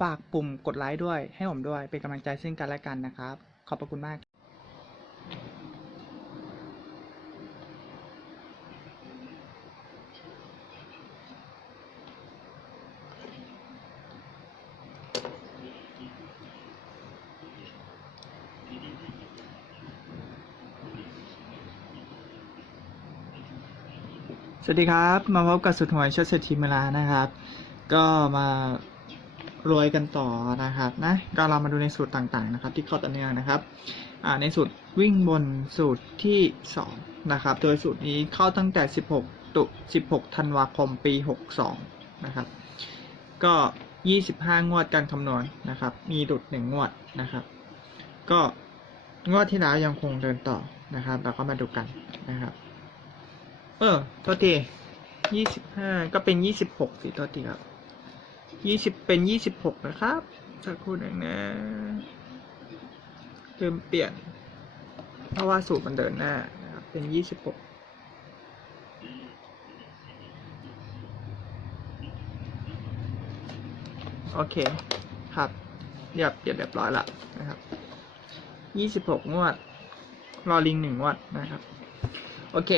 ฝากปุ่มกดไลค์ด้วย ให้ผมด้วยเป็นกำลังใจซึ่งกันและกันนะครับ ขอบพระคุณมากสวัสดีครับ มาพบกับสุดหวยชดเศรษฐีเมลานะครับ ก็มา รวยกันต่อนะครับนะก็เรามาดูในสูตรต่างๆนะครับ ที่เข้าต่อเนื่องนะครับในสูตรวิ่งบนสูตรที่ 2 นะครับ โดยสูตรนี้เข้าตั้งแต่ 16 ตุ 16 ธันวาคมปี 62 นะครับ ก็ 25 งวดการคำนวณนะครับ มีดุด1งวดนะครับ ก็งวดที่แล้วยังคงเดินต่อนะครับ เราก็มาดูกันนะครับ เออโทษทียี่สิบห้าก็เป็นยี่สิบหกสิโทษทีครับ ยี่สิบเป็นยี่สิบหกนะครับ สักครู่หนึ่งนะลืมเปลี่ยน เพราะว่าสูตรมันเดินหน้านะครับเป็นยี่สิบหกโอเคครับเรียบเปลี่ยนเรียบร้อยละนะครับยี่สิบหกงวด รอลิงหนึ่งงวดนะครับ โอเค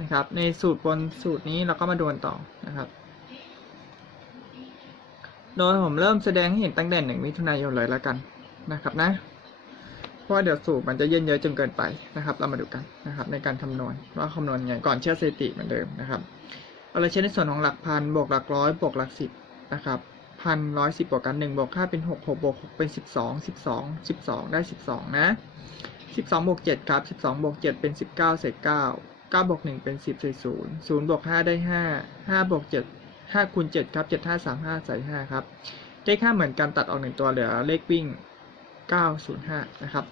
นะครับ ในสูตรบนสูตรนี้เราก็มาดูกันต่อนะครับ โดยผมเริ่มแสดงให้เห็นตั้งแต่หนึ่งมิถุนายนเลยแล้วกันนะครับนะ เพราะว่าเดี๋ยวสูตรมันจะเย็นเยอะจนเกินไปนะครับ เรามาดูกันนะครับ ในการคำนวณว่าคำนวณยังไงก่อนเชื่อสถิติเหมือนเดิมนะครับเอาเลยใช้ในส่วนของหลักพันบวกหลักร้อยบวกหลักสิบนะครับพันร้อยสิบบวกกันหนึ่งบวกห้าเป็นหกหกบวกหกเป็นสิบสองสิบสองสิบสองได้สิบสองนะสิบสองบวกเจ็ดครับสิบสองบวกเจ็ดเป็นสิบเก้าเศษเก้าเก้าบวกหนึ่งเป็นสิบใส่ศูนย์ศูนย์บวกห้าได้ห้าห้าบวกเจ็ด ห้าคูณเจ็ดครับเจ็ดห้าสามห้าใส่ห้าครับเลขห้าเหมือนกันตัดออกหนึ่งตัวเหลือเลขวิ่งเก้าศูนย์ห้านะครับ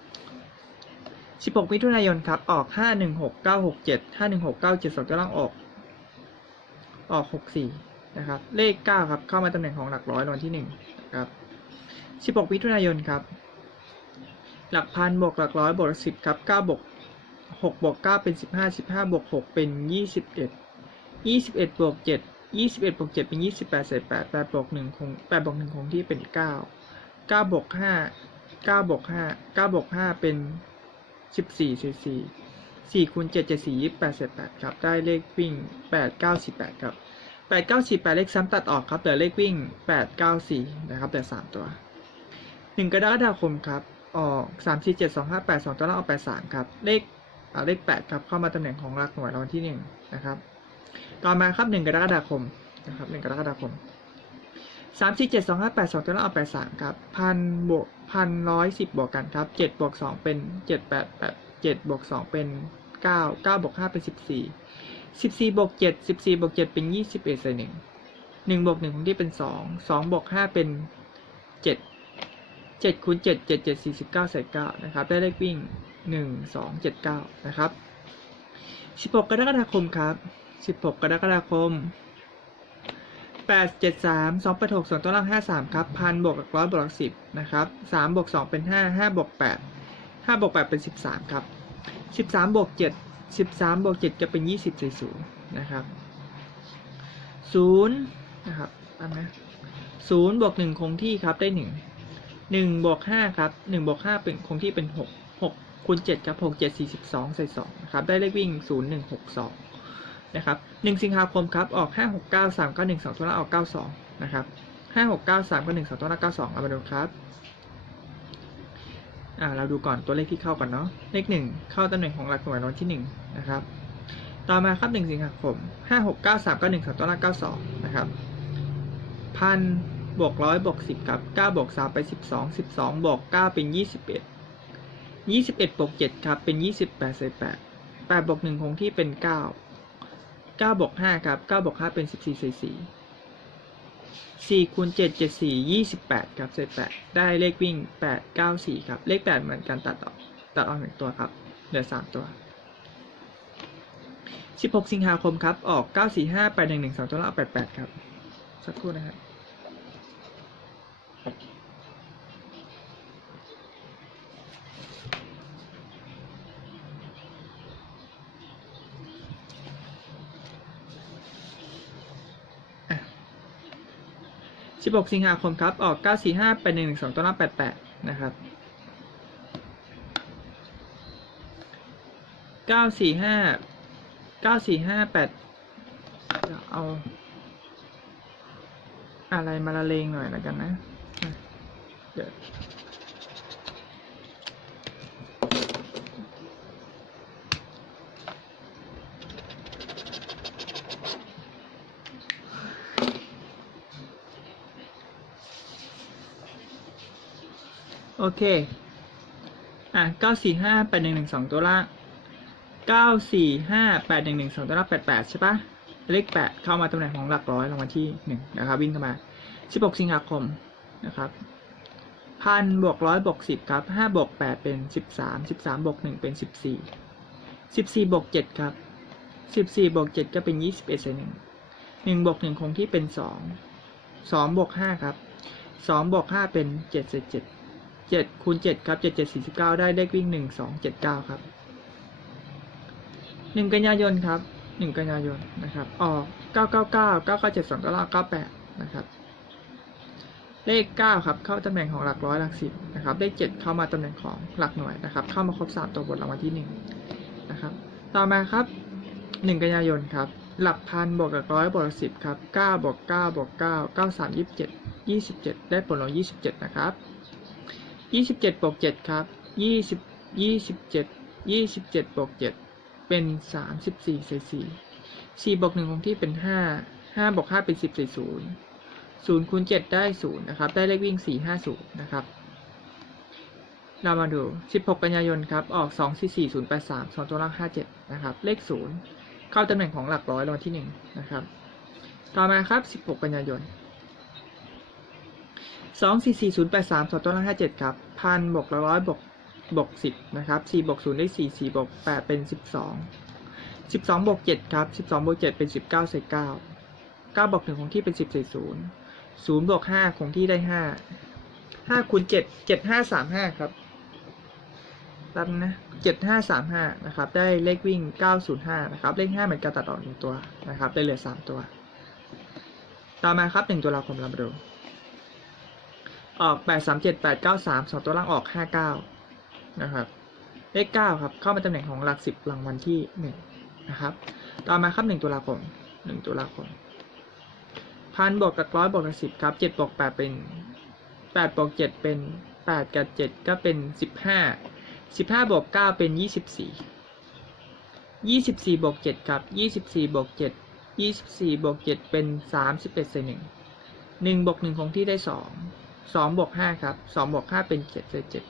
สิบหกมิถุนายนครับ ออกห้าหนึ่งหกเก้าหกเจ็ดห้าหนึ่งหกเก้าเจ็ดสองตัวล่างออก ออกหกสี่นะครับ เลขเก้าครับ เข้ามาตำแหน่งของหลักร้อยรางวัลที่หนึ่งนะครับสิบหกมิถุนายนครับ หลักพันบวกหลักร้อยบวกหลักสิบครับเก้าบวกหกบวกเก้าเป็นสิบห้าสิบห้าบวกหกเป็นยี่สิบเอ็ดยี่สิบเอ็ดบวกเจ็ด ยี่สิบเอ็ดบวกเจ็ดเป็นยี่สิบแปดเศษแปดแปดบวกหนึ่งคงแปดบวกหนึ่งคงที่เป็นเก้าเก้าบวกห้าเก้าบวกห้าเก้าบวกห้าเป็นสิบสี่เศษสี่สี่คูณเจ็ดเจ็ดสี่ยี่สิบแปดเศษแปดครับ ได้เลขวิ่งแปดเก้าสี่แปดครับแปดเก้าสี่แปดเลขซ้ำตัดออกครับเหลือเลขวิ่งแปดเก้าสี่นะครับเหลือสามตัวหนึ่งกรกฎาคมครับออกสามสี่เจ็ดสองห้าแปดสองตัวล่างออกแปดสามครับ เลขอ่าเลขแปดครับเข้ามาตำแหน่งของหลักหน่วยรางวัลที่หนึ่งนะครับ ต่อมาครับหนึ่งกรกฎาคมนะครับหนึ่งกรกฎาคมสามสี่เจ็ดสองห้าแปดสองตัวละเอาแปดสามครับพันบวกพันร้อยสิบบวกกันครับเจ็ดบวกสองเป็นเจ็ดแปดแปดเจ็ดบวกสองเป็นเก้าเก้าบวกห้าเป็นสิบสี่สิบสี่บวกเจ็ดสิบสี่บวกเจ็ดเป็นยี่สิบเอ็ดใส่หนึ่งหนึ่งบวกหนึ่งของที่เป็นสองสองบวกห้าเป็นเจ็ดเจ็ดคูณเจ็ดเจ็ดเจ็ดสี่สิบเก้าใส่เก้านะครับ ได้เลขวิ่งหนึ่งสองเจ็ดเก้านะครับสิบหกกรกฎาคมครับ สิบหกกรกฎาคมแปดเจ็ดสามสองแปดหกสองตัวล่างห้าสามครับพันบวกกับร้อยบวกกับสิบนะครับสามบวกสองเป็นห้าห้าบวกแปดห้าบวกแปดเป็นสิบสามครับสิบสามบวกเจ็ดสิบสามบวกเจ็ดจะเป็นยี่สิบใส่ศูนย์นะครับศูนย์นะครับอันนะศูนย์บวกหนึ่งคงที่ครับได้หนึ่งหนึ่งบวกห้าครับหนึ่งบวกห้าเป็นคงที่เป็นหกหกคูณเจ็ดครับหกเจ็ดสี่สิบสองใส่สองนะครับได้เลขวิ่งศูนย์ห นึ่งหนะครับหนึ่งสิงหาคมครับออกห้าหกเก้าสามเก้าหนึ่งสองตัวละออกเก้าสองนะครับห้าหกเก้าสามเก้าหนึ่งสองตัวละเก้าสองเอามาดูครับอ่าเราดูก่อนตัวเลขที่เข้าก่อนเนาะเลขหนึ่งเข้าตำแหน่งของหลักหน่วยรางวัลที่หนึ่งนะครับ ต่อมาครับหนึ่งสิงหาคมห้าหกเก้าสามเก้าหนึ่งสองตัวละเก้าสองนะครับพันบวกร้อยบวกสิบครับเก้าบวกสามไปสิบสองสิบสองบวกเก้าเป็นยี่สิบเอ็ดยี่สิบเอ็ดบวกเจ็ดครับเป็นยี่สิบแปดเศษแปดแปดบวกหนึ่งคงที่เป็นเก้า เก้าบวกห้าครับเก้าบวกห้าเป็นสิบสี่เศษสี่สี่คูณเจ็ดเจ็ดสี่ยี่สิบแปดครับเศษแปดได้เลขวิ่งแปดเก้าสี่ครับ เลขแปดเหมือนกันตัดออกตัดออกหนึ่งตัวครับ เหลือสามตัว 16 สิงหาคมครับ ออก 945 811 2 ตัวละ88 ครับ สักครู่นะครับ 16 สิงหาคมครับ ออก 945 เป็น 112 ตัวละ88 นะครับ 945 945 8 เอา อะไรมาละเลงหน่อยแล้วกันนะ เดี๋ยว โอเค อะเก้าสี่ห้าแปดหนึ่งหนึ่งสองตัวล่างเก้าสี่ห้าแปดหนึ่งหนึ่งสองตัวรับแปดแปดใช่ปะเลขแปดเข้ามาตำแหน่งของหลักร้อยรางวัลที่หนึ่งนะครับ วิ่งเข้ามาสิบหกสิงหาคมนะครับพันบวกร้อยบวกสิบครับห้าบวกแปดเป็นสิบสามสิบสามบวกหนึ่งเป็นสิบสี่สิบสี่บวกเจ็ดครับสิบสี่บวกเจ็ดก็เป็นยี่สิบเอ็ดเศษหนึ่งหนึ่งบวกหนึ่งคงที่เป็นสองสองบวกห้าครับสองบวกห้าเป็นเจ็ดเศษเจ็ด เจ็ดคูณเจ็ดครับเจ็ดเจ็ดสี่สิบเก้าได้เลขวิ่งหนึ่งสองเจ็ดเก้าครับหนึ่งกันยายนครับหนึ่งกันยายนนะครับออกเก้าเก้าเก้าเก้าเก้าเจ็ดสองตาราเก้าแปดนะครับเลขเก้าครับ เข้าตำแหน่งของหลักร้อยหลักสิบนะครับเลขเจ็ดเข้ามาตำแหน่งของหลักหน่วยนะครับ เข้ามาครบสามตัวบนรางวัลที่หนึ่งนะครับต่อมาครับหนึ่งกันยายนครับหลักพันบวกหลักร้อยบวกหลักสิบครับเก้าบวกเก้าบวกเก้าเก้าสามยี่สิบเจ็ดยี่สิบเจ็ดได้ผลลงยี่สิบเจ็ดนะครับ ยี่สิบเจ็ดบวกเจ็ดครับยี่สิบยี่สิบเจ็ดยี่สิบเจ็ดบวกเจ็ดเป็นสามสิบสี่ใส่สี่สี่บวกหนึ่งคงที่เป็นห้าห้าบวกห้าเป็นสิบใส่ศูนย์ศูนย์คูณเจ็ดได้ศูนย์นะครับ ได้เลขวิ่งสี่ห้าศูนย์นะครับ เรามาดูสิบหกกันยายนครับ ออกสองสี่สี่ศูนย์แปดสามสองตัวล่างห้าเจ็ดนะครับ เลขศูนย์เข้าตำแหน่งของหลักร้อยรางวัลที่หนึ่งนะครับ ต่อมาครับสิบหกกันยายน สองสี่สี่ศูนย์แปดสามสองตัวล่างห้าเจ็ดครับพันบวกร้อยบวกบวกสิบนะครับสี่บวกศูนย์ได้สี่สี่บวกแปดเป็นสิบสองสิบสองบวกเจ็ดครับสิบสองบวกเจ็ดเป็นสิบเก้าใส่เก้าเก้าบวกหนึ่งคงที่เป็นสิบใส่ศูนย์ศูนย์บวกห้าคงที่ได้ห้าห้าคูณเจ็ดเจ็ดห้าสามห้าครับแป๊บนะเจ็ดห้าสามห้านะครับ ได้เลขวิ่งเก้าศูนย์ห้านะครับ เลขห้าเหมือนกันตัดออกหนึ่งตัวนะครับ ได้เหลือสามตัว ต่อมาครับหนึ่งตัวเราคมเรามาดู ออกแปดสามเจ็ดแปดเก้าสามสองตัวล่างออกห้าเก้านะครับเลขเก้าครับเข้ามาตำแหน่งของหลักสิบรางวัลที่หนึ่งนะครับต่อมาครับหนึ่งตุลาคมหนึ่งตุลาคมพันบวกกับร้อยบวกกับสิบครับเจ็ดบวกแปดเป็นแปดบวกเจ็ดเป็นแปดกับเจ็ดก็เป็นสิบห้าสิบห้าบวกเก้าเป็นยี่สิบสี่ยี่สิบสี่บวกเจ็ดครับยี่สิบสี่บวกเจ็ดยี่สิบสี่บวกเจ็ดเป็นสามสิบเอ็ดใส่หนึ่งหนึ่งบวกหนึ่งคงที่ได้สอง สองบวกห้าครับสองบวกห้าเป็นเจ็ดใส่เจ็ด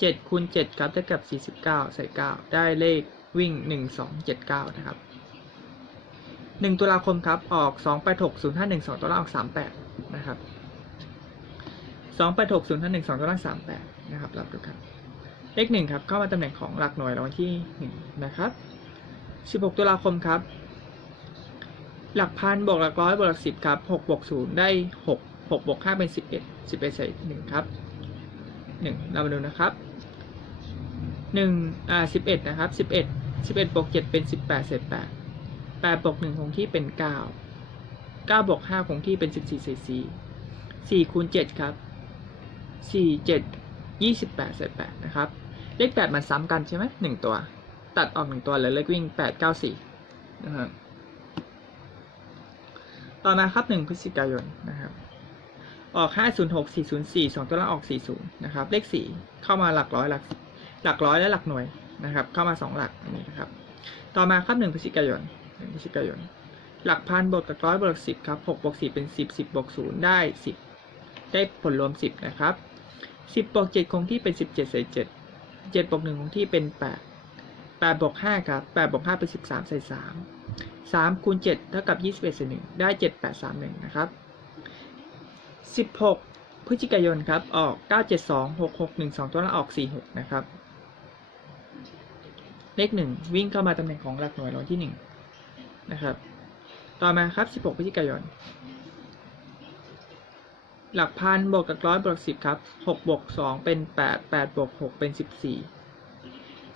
เจ็ดคูณเจ็ดครับเท่ากับสี่สิบเก้าใส่เก้าได้เลขวิ่งหนึ่งสองเจ็ดเก้านะครับหนึ่งตุลาคมครับ ออกสองแปดหกศูนย์ห้าหนึ่งสองตัวล่างออกสามแปดนะครับสองแปดหกศูนย์ห้าหนึ่งสองตัวล่างสามแปดนะครับรับดูครับเลขหนึ่งครับเข้ามาตำแหน่งของหลักหน่วยรางวัลที่หนึ่งนะครับสิบหกตุลาคมครับ หลักพันบวกหลักร้อยบวกหลักสิบครับหกบวกศูนย์ได้หก หกบวกห้าเป็นสิบเอ็ดสิบเอ็ดใส่หนึ่งครับหนึ่งเรามาดูนะครับหนึ่งอ่าสิบเอ็ดนะครับสิบเอ็ดสิบเอ็ดบวกเจ็ดเป็นสิบแปดเศษแปดแปดบวกหนึ่งคงที่เป็นเก้าเก้าบวกห้าคงที่เป็นสิบสี่เศษสี่คูณเจ็ดครับสี่เจ็ดยี่สิบแปดเศษแปดนะครับ เลขแปดมันซ้ำกันใช่ไหมหนึ่งตัว ตัดออกหนึ่งตัวเหลือเลขวิ่งแปดเก้าสี่นะครับต่อมาครับหนึ่งพฤศจิกายนนะครับ ออก 506 404 2 ตัวล่างออก 40 นะครับ เลข 4 เข้ามาหลักร้อยหลักหลักร้อยและหลักหน่วยนะครับ เข้ามาสองหลักนี้นะครับ ต่อมาครับหนึ่งพฤศจิกายนหนึ่งพฤศจิกายน หลักพันบวกกับร้อยบวกสิบครับหกบวกสี่เป็นสิบสิบบวกศูนย์ได้สิบได้ผลรวมสิบนะครับสิบบวกเจ็ดคงที่เป็นสิบเจ็ดใส่เจ็ดเจ็ดบวกหนึ่งคงที่เป็นแปดแปดบวกห้าครับแปดบวกห้าเป็นสิบสามใส่สามสามคูณเจ็ดเท่ากับยี่สิบเอ็ดใส่หนึ่งได้เจ็ดแปดสามหนึ่งนะครับ สิบหกพฤศจิกายนครับ ออกเก้าเจ็ดสองหกหกหนึ่งสองตัวละออกสี่หกนะครับ เลขหนึ่งวิ่งเข้ามาตำแหน่งของหลักหน่วยรางที่หนึ่งนะครับ ต่อมาครับ 16 พฤศจิกายน หลักพันบวกกับร้อยบวกสิบครับ6บวก2เป็น 8 8บวก6เป็น 14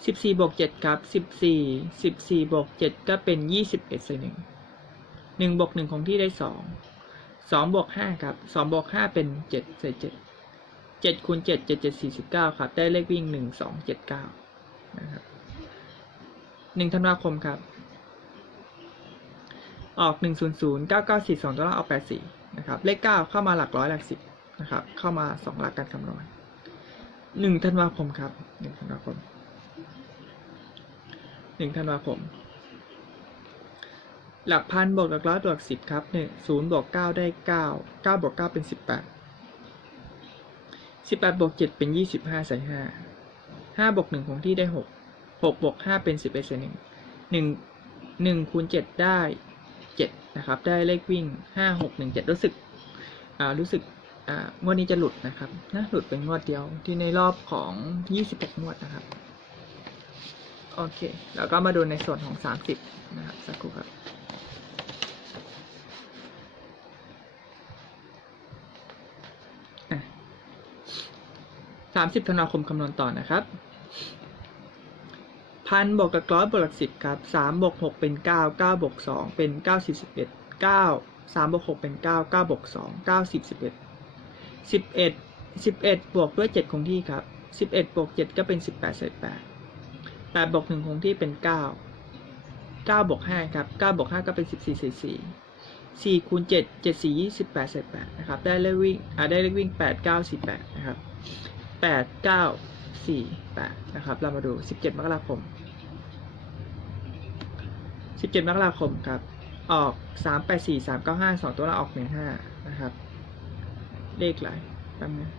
14บวก7ครับ14 14บวก7ก็เป็น 21ใส่1 1บวก1ของที่ได้ 2 สองบวกห้าครับสองบวกห้าเป็นเจ็ดเศษเจ็ดเจ็ดคูณเจ็ดเจ็ดเจ็ดสี่สิบเก้าครับ ได้เลขวิ่งหนึ่งสองเจ็ดเก้านะครับหนึ่งธันวาคมครับ ออกหนึ่งศูนย์ศูนย์เก้าเก้าสี่สองดอลลาเอาแปดสี่นะครับเลขเก้าเข้ามาหลักร้อยหลักสิบนะครับ เข้ามาสองหลักการคำนวณหนึ่งธันวาคมครับหนึ่งธันวาคมหนึ่งธันวาคม หลักพันบวกหลักร้อยบวกสิบครับหนึ่งศูนย์บวกเก้าได้เก้าเก้าบวกเก้าเป็นสิบแปดสิบแปดบวกเจ็ดเป็นยี่สิบห้าใส่ห้าห้าบวกหนึ่งคงที่ได้หกหกบวกห้าเป็นสิบเอ็ดใส่หนึ่งหนึ่งหนึ่งคูณเจ็ดได้เจ็ดนะครับ ได้เลขวิ่งห้าหกหนึ่งเจ็ดรู้สึกอ่ารู้สึกอ่างวดนี้จะหลุดนะครับนะหลุดเป็นงวดเดียวที่ในรอบของยี่สิบหกงวดนะครับโอเค แล้วก็มาดูในส่วนของสามสิบนะครับสักครู่ครับ สามสิบธันวาคมคำนวณต่อนะครับพันบวกกับร้อยบวกกับสิบครับสามบวกหกเป็นเก้าเก้าบวกสองเป็นเก้าสิบสิบเอ็ดเก้าสามบวกหกเป็นเก้าเก้าบวกสองเก้าสิบสิบเอ็ดสิบเอ็ดสิบเอ็ดบวกด้วยเจ็ดคงที่ครับสิบเอ็ดบวกเจ็ดก็เป็นสิบแปดใส่แปดแปดบวกหนึ่งคงที่เป็นเก้าเก้าบวกห้าครับเก้าบวกห้าก็เป็นสิบสี่ใส่สี่สี่คูณเจ็ดเจ็ดสี่ยี่สิบแปดใส่แปดนะครับได้เลขวิ่งอ่าได้เลขวิ่งแปดเก้าสี่แปดนะครับ แปดเก้าสี่แปดนะครับ เรามาดูสิบเจ็ดมกราคมสิบเจ็ดมกราคมครับ ออกสามแปดสี่สามเก้าห้าสองตัวละออกหนึ่งห้านะครับ เลขอะไรแป๊บนึง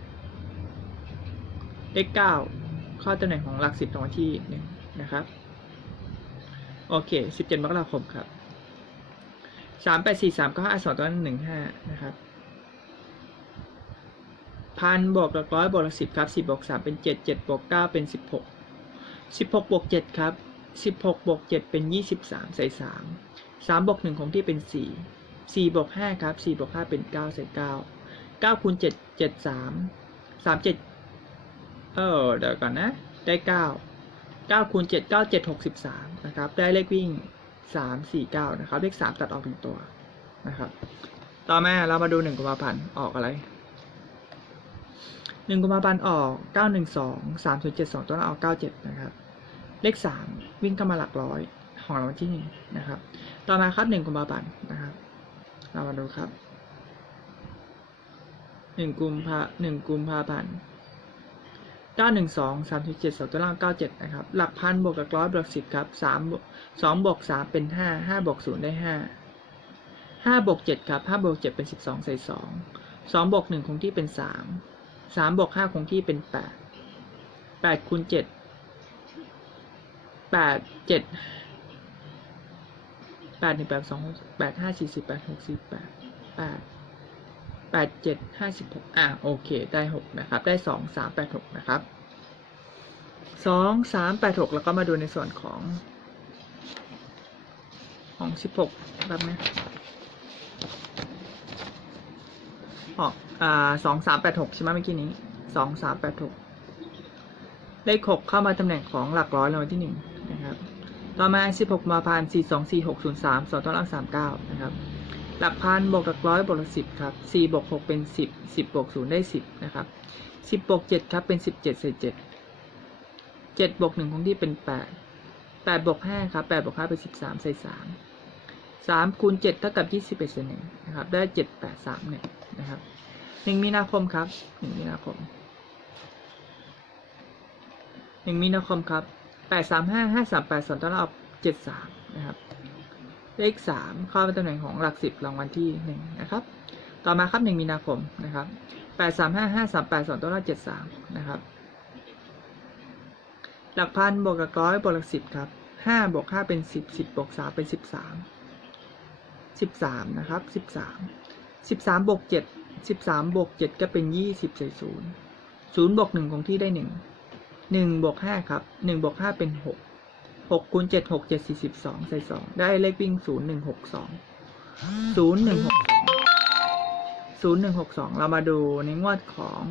เลขเก้าข้าตำแหน่งของหลักสิบตรงที่หนึ่งนะครับ โอเคสิบเจ็ดมกราคมครับสามแปดสี่สามเก้าห้าสองตัวละหนึ่งห้านะครับ พันบวกหลักร้อยบวกหลักสิบครับสิบบวกสามเป็นเจ็ดเจ็ดบวกเก้าเป็นสิบหกสิบหกบวกเจ็ดครับสิบหกบวกเจ็ดเป็นยี่สิบสามใส่สามสามบวกหนึ่งของที่เป็นสี่สี่บวกห้าครับสี่บวกห้าเป็นเก้าใส่เก้าเก้าคูณเจ็ดเจ็ดสามสามเจ็ดเออเดี๋ยวก่อนนะ ได้เก้าเก้าคูณเจ็ดเก้าเจ็ดหกสิบสามนะครับ ได้เลขวิ่งสามสี่เก้านะครับ เลขสามตัดออกหนึ่งตัวนะครับ ต่อมาเรามาดูหนึ่งกุมภาพันธ์ออกอะไร หนึ่งกุมภาพันธ์ออกเก้าหนึ่งสองสามศูนย์เจ็ดสองตัวละออกเก้าเจ็ดนะครับ เลขสามวิ่งเข้ามาหลักร้อยของรางวัลที่หนึ่งนะครับ ต่อมาครับหนึ่งกุมภาพันธ์นะครับ เรามาดูครับหนึ่งกุมภาหนึ่งกุมภาพันธ์เก้าหนึ่งสองสามสิบเจ็ดสองตัวล่างเก้าเจ็ดนะครับ หลักพันบวกหลักร้อยบวกสิบครับสามสองบวกสามเป็นห้าห้าบวกศูนย์ได้ห้าห้าบวกเจ็ดครับห้าบวกเจ็ดเป็นสิบสองใส่สองสองบวกหนึ่งคงที่เป็นสาม สามบวกห้าคงที่เป็นแปดแปดคูณเจ็ดแปดเจ็ดแปดหนึ่งแปดสองแปดห้าสี่สิบแปดหกสิบแปดแปดแปดเจ็ดห้าสิบหกอะโอเค ได้หกนะครับ ได้สองสามแปดหกนะครับสองสามแปดหกแล้วก็มาดูในส่วนของ ของสิบหกแบบนี้ออก อ่าสองสามแปดหกใช่ไหมเมื่อกี้นี้สองสามแปดหกเลขหกเข้ามาตำแหน่งของหลักร้อยรางวัลที่หนึ่งนะครับ ต่อมาสิบหกมาพันสี่สองสี่หกศูนย์สามสองต้นล่างสามเก้านะครับ หลักพันบวกหลักร้อยบวกหลักสิบครับสี่บวกหกเป็นสิบสิบบวกศูนย์ได้สิบนะครับสิบบวกเจ็ดครับเป็นสิบเจ็ดใส่เจ็ดเจ็ดบวกหนึ่งคงที่เป็นแปดแปดบวกห้าครับแปดบวกห้าเป็นสิบสามใส่สามสามคูณเจ็ดเท่ากับยี่สิบเอ็ดส่วนหนึ่งนะครับ ได้เจ็ดแปดสามหนึ่งนะครับ หนึ่งมีนาคมครับหนึ่งมีนาคมหนึ่งมีนาคมครับแปดสามห้าห้าสามแปดส่วนต้นรอบเจ็ดสามนะครับ เลขสามเข้าเป็นตำแหน่งของหลักสิบรางวัลที่หนึ่งนะครับ ต่อมาครับหนึ่งมีนาคมนะครับแปดสามห้าห้าสามแปดส่วนต้นรอบเจ็ดสามนะครับ หลักพันบวกกับร้อยบวกหลักสิบครับห้าบวกห้าเป็นสิบสิบบวกสามเป็นสิบสามสิบสามนะครับสิบสามสิบสามบวกเจ็ด สิบสามบวกเจ็ดก็เป็นยี่สิบใส่ศูนย์ศูนย์บวกหนึ่งคงที่ได้หนึ่งหนึ่งบวกห้าครับหนึ่งบวกห้าเป็นหกหกคูณเจ็ดหกเจ็ดสี่สิบสองใส่สองได้เลขวิ่งศูนย์หนึ่งหกสองศูนย์หนึ่งหกศูนย์หนึ่งหกสองเรามาดูในงวดของ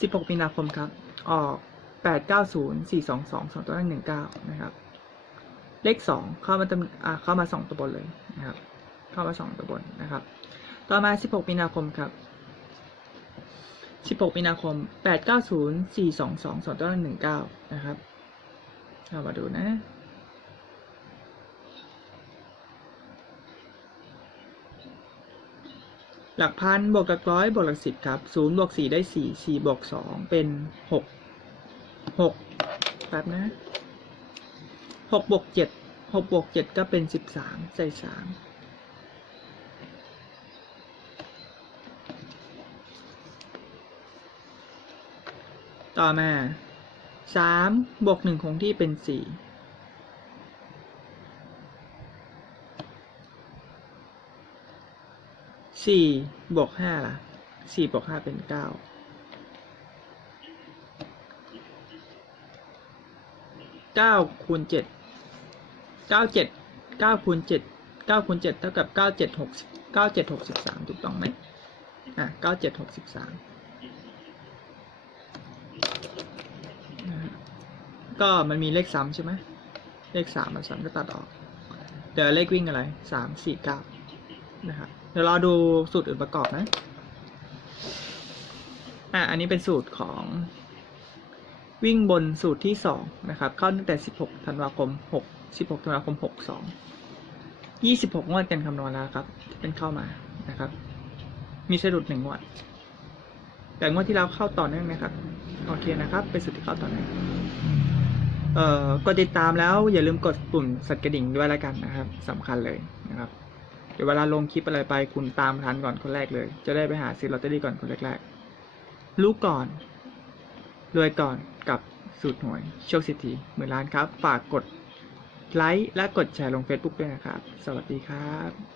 สิบหกมีนาคมครับ ออกแปดเก้าศูนย์สี่สองสองสองตัวเลขหนึ่งเก้านะครับ เลขสองเข้ามาตำเข้ามาสองตัวบนเลยนะครับ เข้ามาสองตัวบนนะครับ ต่อมา 16 มีนาคมครับ 16 มีนาคม 890 422 2ต้น19 นะครับเรามาดูนะหลักพันบวกหลักร้อยบวกหลักสิบครับ0บวก4ได้4 4บวก2เป็น6 6แป๊บนะ6บวก7 6บวก7ก็เป็น13ใส่3 ต่อมา3บวก1คงที่เป็น 4 4บวกห้าล่ะสี่บวกห้าเป็นเก้าเก้าคูณเจ็ดเก้าเจ็ดเก้าคูณเจ็ดเก้าคูณเจ็ดเท่ากับเก้าเจ็ดหกเก้าเจ็ดหกสิบสามถูกต้องไหมอะเก้าเจ็ดหกสิบสาม ก็มันมีเลขซ้ำใช่ไหมเลขสามมันซ้ำก็ตัดออกเดี๋ยวเลขวิ่งอะไรสามสี่เก้านะครับเดี๋ยวรอดูสูตรอื่นประกอบนะอะอันนี้เป็นสูตรของวิ่งบนสูตรที่สองนะครับ เข้าตั้งแต่สิบหกธันวาคมหกสิบหกธันวาคมหกสองยี่สิบหกงวดกันคำนวณแล้วครับที่เป็นเข้ามานะครับ มีสะดุดหนึ่งงวด แต่งวดที่แล้วเข้าต่อเนื่องนะครับ โอเคนะครับ เป็นสุดที่เข้าต่อเนื่อง เอ่อกดติดตามแล้วอย่าลืมกดปุ่มสั่นกระดิ่งด้วยล้วกันนะครับสำคัญเลยนะครับ เดี๋ยวเวลาลงคลิปอะไรไปคุณตามทันก่อนคนแรกเลย จะได้ไปหาซื้อลอตเตอรี่ก่อนคนแรกๆรู้ก่อนรวยก่อนกับสูตรหวยโชคสิทธิหมื่นล้านครับ ฝากกดไลค์และกดแชร์ลง Facebook ด้วยนะครับ สวัสดีครับ